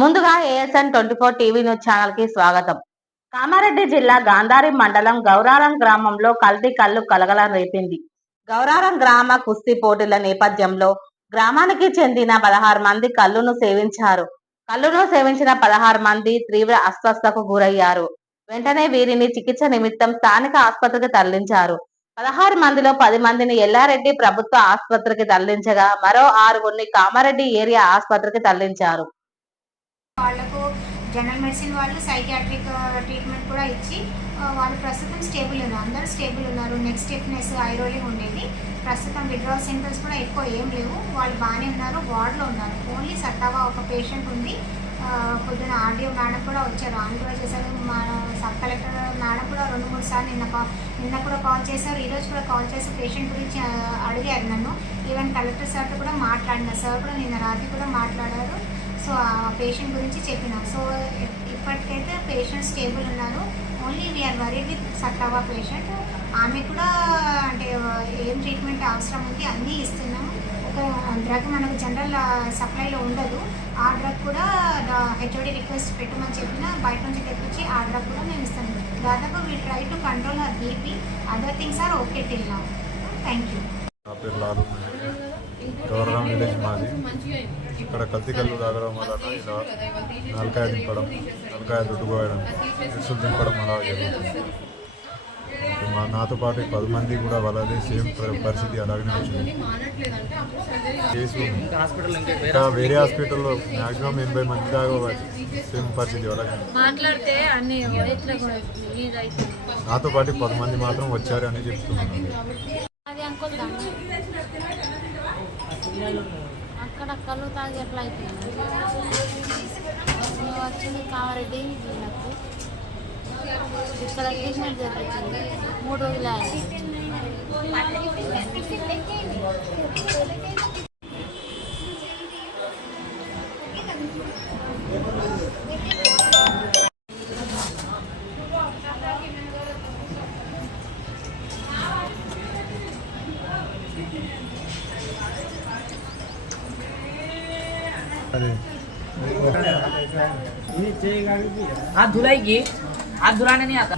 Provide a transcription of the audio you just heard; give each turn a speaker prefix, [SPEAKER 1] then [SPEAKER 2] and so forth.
[SPEAKER 1] ముందుగా ASN twenty four TV news ఛానల్కి స్వాగతం. కామారెడ్డి జిల్లా గాంధారి మండలం గౌరారం గ్రామంలో కల్తీ కళ్ళు కలగల రేపింది. గౌరారం గ్రామ కుస్తీ పోటీల నేపథ్యంలో గ్రామానికి చెందిన పదహారు మంది కళ్ళును సేవించారు. కళ్ళును సేవించిన పదహారు మంది తీవ్ర అస్వస్థకు గురయ్యారు. వెంటనే వీరిని చికిత్స నిమిత్తం స్థానిక ఆసుపత్రికి తరలించారు. పదహారు మందిలో పది మందిని ఎల్లారెడ్డి ప్రభుత్వ ఆసుపత్రికి తరలించగా మరో ఆరుగురిని కామారెడ్డి ఏరియా ఆసుపత్రికి తరలించారు.
[SPEAKER 2] వాళ్ళకు జనరల్ మెడిసిన్ వాళ్ళు సైకియాట్రిక్ ట్రీట్మెంట్ uh, కూడా ఇచ్చి uh, వాళ్ళు ప్రస్తుతం స్టేబుల్ ఉన్నారు. అందరూ స్టేబుల్ ఉన్నారు. నెక్స్ట్ స్టిఫ్నెస్ ఐరోలింగ్ ఉండేది. ప్రస్తుతం విడ్రాల్ సింటమ్స్ కూడా ఎక్కువ ఏం లేవు. వాళ్ళు బాగానే ఉన్నారు. వార్డులో ఉన్నారు. ఓన్లీ సత్తావా ఒక పేషెంట్ ఉంది. పొద్దున ఆర్డీఓ మేడం కూడా వచ్చారు. ఆన్ కూడా చేశారు మా సబ్ కలెక్టర్ మేడం కూడా రెండు మూడు సార్లు నిన్న కా నిన్న కూడా కాల్ చేశారు. ఈరోజు కూడా కాల్ చేసి పేషెంట్ గురించి అడిగారు నన్ను. ఈవెన్ కలెక్టర్ సార్తో కూడా మాట్లాడిన. సార్ కూడా నిన్న రాత్రి కూడా మాట్లాడారు. సో ఆ పేషెంట్ గురించి చెప్పిన సో ఇప్పటికైతే పేషెంట్ స్టేబుల్ ఉన్నారు. Only we are worried with సట్టావా patient ఆమె కూడా అంటే ఏం ట్రీట్మెంట్ అవసరం ఉంది అన్నీ ఇస్తున్నాము. ఒక డ్రగ్ మనకు జనరల్ సప్లైలో ఉండదు. ఆ డ్రగ్ కూడా హెచ్ఓడి రిక్వెస్ట్ పెట్టమని చెప్పిన బయట నుంచి తెప్పించి ఆ డ్రగ్ కూడా మేము ఇస్తాము. దాదాపు we try to control our BP other things are okay till now thank you
[SPEAKER 3] గౌరవం విలేజ్ మాది. ఇక్కడ కల్తీ కళ్ళు తాగడం వలన ఇలా నలకాయ దింపడం నలకాయ దుడ్డుకోవడం ఇసులు దింపడం అలా జరుగుతుంది మా నాతో పాటు పది మంది కూడా వాళ్ళది సేమ్ పరిస్థితి అలాగనే వచ్చింది. ఇంకా వేరే హాస్పిటల్లో మ్యాక్సిమం ఎనభై మంది దాకా సేమ్ పరిస్థితి అలాగే నాతో పాటు పది మంది మాత్రం వచ్చారు అని చెప్తున్నాను
[SPEAKER 4] అక్కడ కళ్ళు తాగి ఎట్లా అయిపోయింది వచ్చింది కామారెడ్డి వీళ్ళకు. ఇక్కడ ట్రీట్మెంట్ జరిగింది మూడు రోజులు అయింది
[SPEAKER 3] अरे.
[SPEAKER 5] हात धुलाय की? हात धुलाने नाही आता.